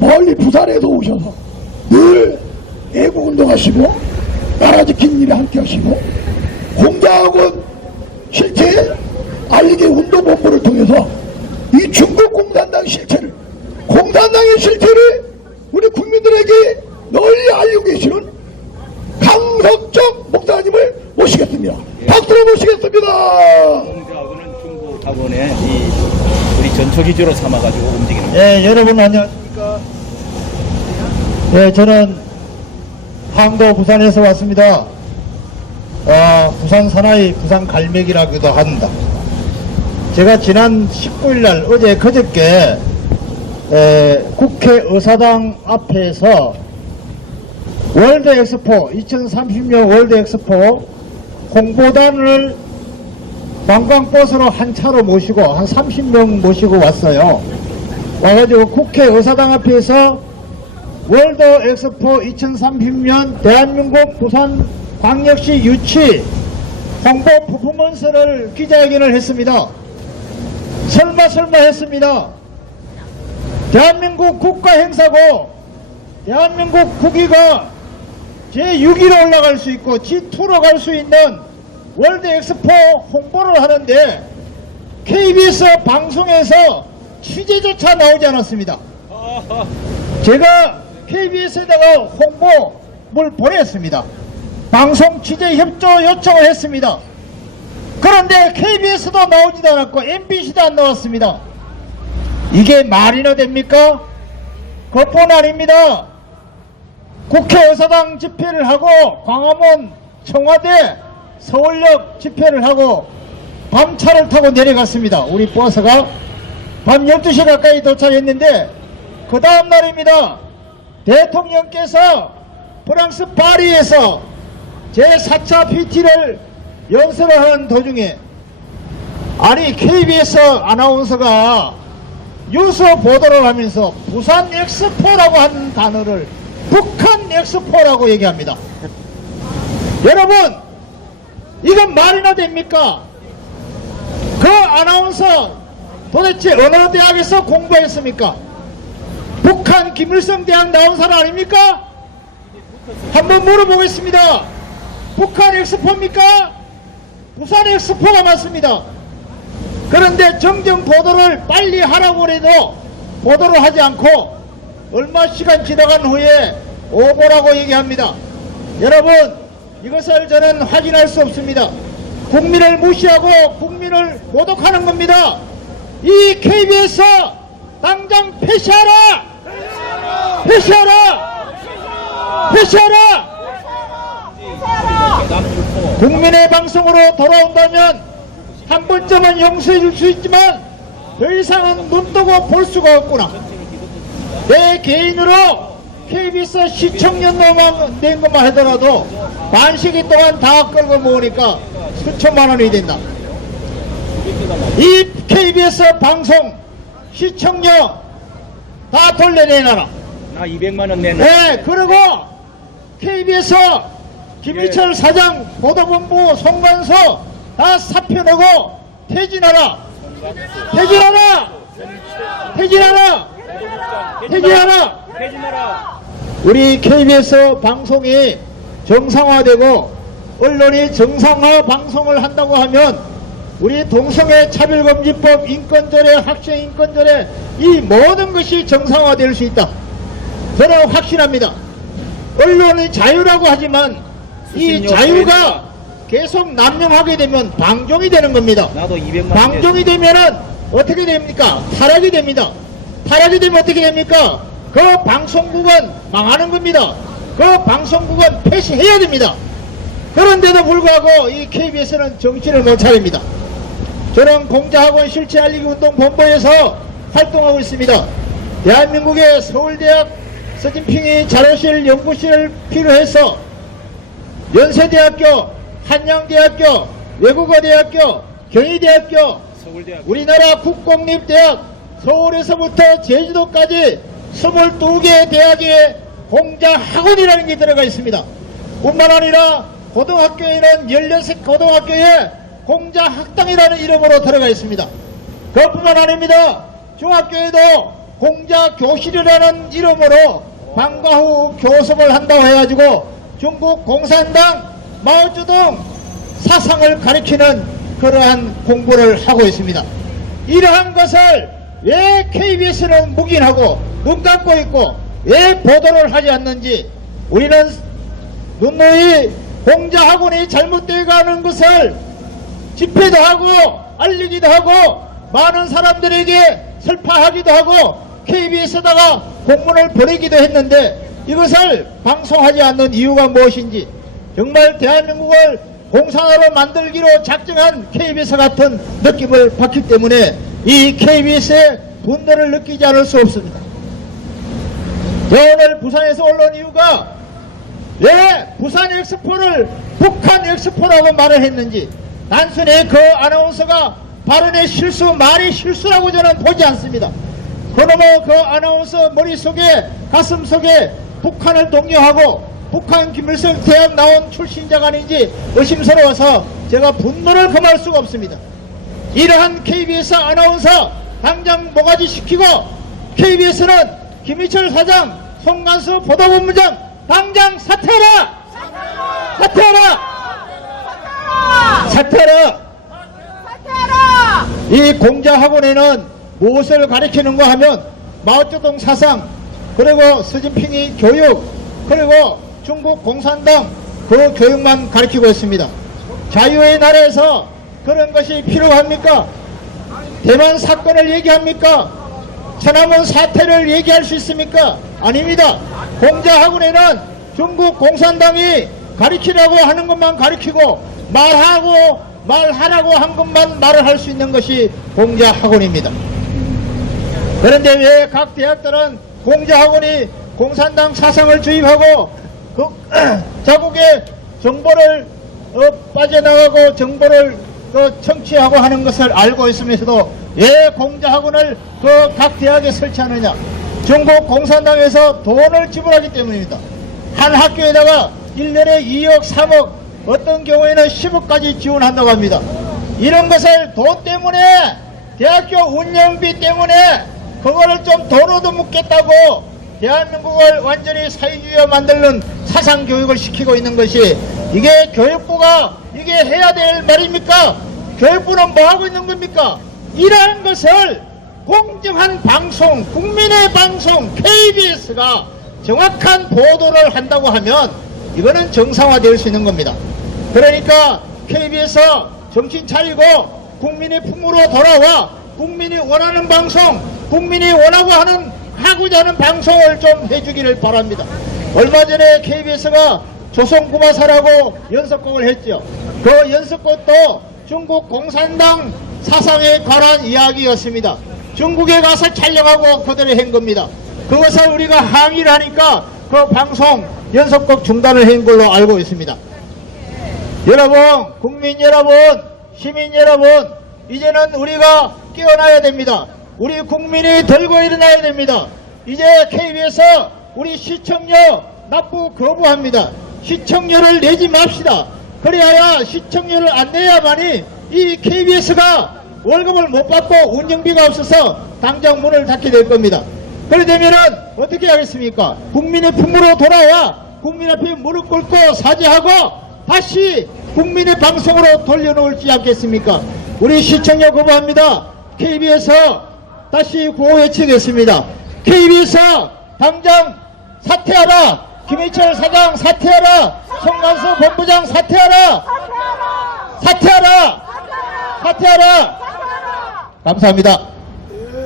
멀리 부산에서 오셔서 늘 애국운동하시고 나라 지키는 일에 함께 하시고 공자학원 실체 알리기 운동본부를 통해서 이 중국 공산당 실체를 공산당의 실체를 우리 국민들에게 널리 알리고 계시는 강석정 목사님을 모시겠습니다. 박수로 모시겠습니다. 공자학원은 중국 학원의 우리 전초기지로 삼아가지고 움직이는. 예, 여러분 안녕하십니까. 예, 저는 항도 부산에서 왔습니다. 부산 사나이 부산 갈매기라기도 한다. 제가 지난 19일날 어제 그저께 국회 의사당 앞에서 월드 엑스포 2030년 월드 엑스포 홍보단을 관광버스로 한 차로 모시고 한 30명 모시고 왔어요. 와가지고 국회 의사당 앞에서 월드 엑스포 2030년 대한민국 부산 광역시 유치 홍보 퍼포먼스를 기자회견을 했습니다. 설마 했습니다. 대한민국 국가 행사고 대한민국 국위가 제6위로 올라갈 수 있고 G2로 갈 수 있는 월드 엑스포 홍보를 하는데 KBS 방송에서 취재조차 나오지 않았습니다. 제가 KBS에다가 홍보물 보냈습니다. 방송 취재 협조 요청을 했습니다. 그런데 KBS도 나오지도 않았고 MBC도 안 나왔습니다. 이게 말이나 됩니까? 그뿐 아닙니다. 국회의사당 집회를 하고 광화문 청와대 서울역 집회를 하고 밤차를 타고 내려갔습니다. 우리 버스가 밤 12시 가까이 도착했는데 그 다음 날입니다. 대통령께서 프랑스 파리에서 제4차 PT를 연설을 하는 도중에 아니 KBS 아나운서가 뉴스 보도를 하면서 부산 엑스포라고 하는 단어를 북한 엑스포라고 얘기합니다. 여러분 이건 말이나 됩니까? 그 아나운서 도대체 어느 대학에서 공부했습니까? 북한 김일성 대학 나온 사람 아닙니까? 한번 물어보겠습니다. 북한 엑스포입니까? 부산 엑스포가 맞습니다. 그런데 정정 보도를 빨리 하라고 해도 보도를 하지 않고 얼마 시간 지나간 후에 오보라고 얘기합니다. 여러분 이것을 저는 확인할 수 없습니다. 국민을 무시하고 국민을 모독하는 겁니다. 이 KBS 당장 폐쇄하라! 폐쇄하라! 폐쇄하라! 국민의 방송으로 돌아온다면 한 번쯤은 용서해 줄 수 있지만 더 이상은 눈 뜨고 볼 수가 없구나. 내 개인으로 KBS 시청료만 낸 것만 하더라도 반시기 동안 다 끌고 모으니까 수천만 원이 된다. 이 KBS 방송 시청료 다 돌려내놔라. 나 200만원 내놔. 네, 그리고 KBS 김희철 사장 보도본부 송관소 다 사표 내고 퇴진하라. 퇴진하라. 퇴진하라. 퇴진하라. 해주마라. 우리 KBS 방송이 정상화되고 언론이 정상화 방송을 한다고 하면 우리 동성애 차별금지법, 인권조례, 학생인권조례 이 모든 것이 정상화될 수 있다. 저는 확신합니다. 언론의 자유라고 하지만 이 자유가 계속 남용하게 되면 방종이 되는 겁니다. 나도 200만원. 방종이 되면은 어떻게 됩니까? 타락이 됩니다. 타락이 되면 어떻게 됩니까? 그 방송국은 망하는 겁니다. 그 방송국은 폐쇄해야 됩니다. 그런데도 불구하고 이 KBS는 정신을 못 차립니다. 저는 공자학원 실체 알리기 운동 본부에서 활동하고 있습니다. 대한민국의 서울대학 서진핑이 자료실 연구실을 필요해서 연세대학교, 한양대학교, 외국어대학교, 경희대학교, 서울대학. 우리나라 국공립대학 서울에서부터 제주도까지 22개의 대학에 공자학원이라는 게 들어가 있습니다. 뿐만 아니라 고등학교에는 16고등학교에 공자학당이라는 이름으로 들어가 있습니다. 그것뿐만 아닙니다. 중학교에도 공자 교실이라는 이름으로 방과 후 교섭을 한다고 해가지고 중국 공산당 마오쩌둥 사상을 가리키는 그러한 공부를 하고 있습니다. 이러한 것을 왜 KBS는 묵인하고 눈 감고 있고 왜 보도를 하지 않는지 우리는 누누이 공자학원이 잘못되어 가는 것을 집회도 하고 알리기도 하고 많은 사람들에게 설파하기도 하고 KBS에다가 공문을 보내기도 했는데 이것을 방송하지 않는 이유가 무엇인지 정말 대한민국을 공산화로 만들기로 작정한 KBS 같은 느낌을 받기 때문에 이 KBS의 분노를 느끼지 않을 수 없습니다. 오늘 부산에서 올라온 이유가 왜 부산 엑스포를 북한 엑스포라고 말을 했는지 단순히 그 아나운서가 발언의 실수, 말이 실수라고 저는 보지 않습니다. 그놈의 그 아나운서 머릿속에 가슴속에 북한을 독려하고 북한 김일성 대학 나온 출신자가 아닌지 의심스러워서 제가 분노를 금할 수가 없습니다. 이러한 KBS 아나운서 당장 모가지 시키고 KBS는 김희철 사장, 송관수 보도본부장 당장 사퇴하라! 사퇴하라! 사퇴하라! 이 공자학원에는 무엇을 가리키는가 하면 마오쩌둥 사상, 그리고 시진핑이 교육, 그리고 중국 공산당 그 교육만 가리키고 있습니다. 자유의 나라에서 그런 것이 필요합니까? 대만 사건을 얘기합니까? 천안문 사태를 얘기할 수 있습니까? 아닙니다. 공자학원에는 중국 공산당이 가리키라고 하는 것만 가리키고 말하라고 한 것만 말을 할 수 있는 것이 공자학원입니다. 그런데 왜 각 대학들은 공자학원이 공산당 사상을 주입하고 그 자국의 정보를 빠져나가고 정보를 청취하고 하는 것을 알고 있으면서도 왜 공자학원을 그 각 대학에 설치하느냐? 중국 공산당에서 돈을 지불하기 때문입니다. 한 학교에다가 1년에 2억, 3억, 어떤 경우에는 10억까지 지원한다고 합니다. 이런 것을 돈 때문에, 대학교 운영비 때문에 그거를 좀 돈으로 묻겠다고 대한민국을 완전히 사회주의화 만드는 사상교육을 시키고 있는 것이 이게 교육부가 이게 해야 될 말입니까? 교육부는 뭐 하고 있는 겁니까? 이러한 것을 공정한 방송, 국민의 방송 KBS가 정확한 보도를 한다고 하면 이거는 정상화될 수 있는 겁니다. 그러니까 KBS 정신 차리고 국민의 품으로 돌아와 국민이 원하는 방송, 국민이 하고자 하는 방송을 좀 해주기를 바랍니다. 얼마 전에 KBS가 조선구마사라고 연속곡을 했죠. 그 연속곡도 중국 공산당 사상에 관한 이야기였습니다. 중국에 가서 촬영하고 그대로 한 겁니다. 그것을 우리가 항의를 하니까 그 방송 연속곡 중단을 한 걸로 알고 있습니다. 여러분, 국민 여러분, 시민 여러분, 이제는 우리가 깨어나야 됩니다. 우리 국민이 들고 일어나야 됩니다. 이제 KBS 우리 시청료 납부 거부합니다. 시청료를 내지 맙시다. 그래야 시청료를 안 내야만이 이 KBS가 월급을 못 받고 운영비가 없어서 당장 문을 닫게 될 겁니다. 그러려면 어떻게 하겠습니까? 국민의 품으로 돌아와 국민 앞에 무릎 꿇고 사죄하고 다시 국민의 방송으로 돌려놓을지 않겠습니까? 우리 시청료 거부합니다. KBS 다시 구호 외치겠습니다. KBS 당장 사퇴하라. 김희철 사장 사퇴하라. 송관수 본부장 사퇴하라. 사퇴하라. 사퇴하라. 감사합니다.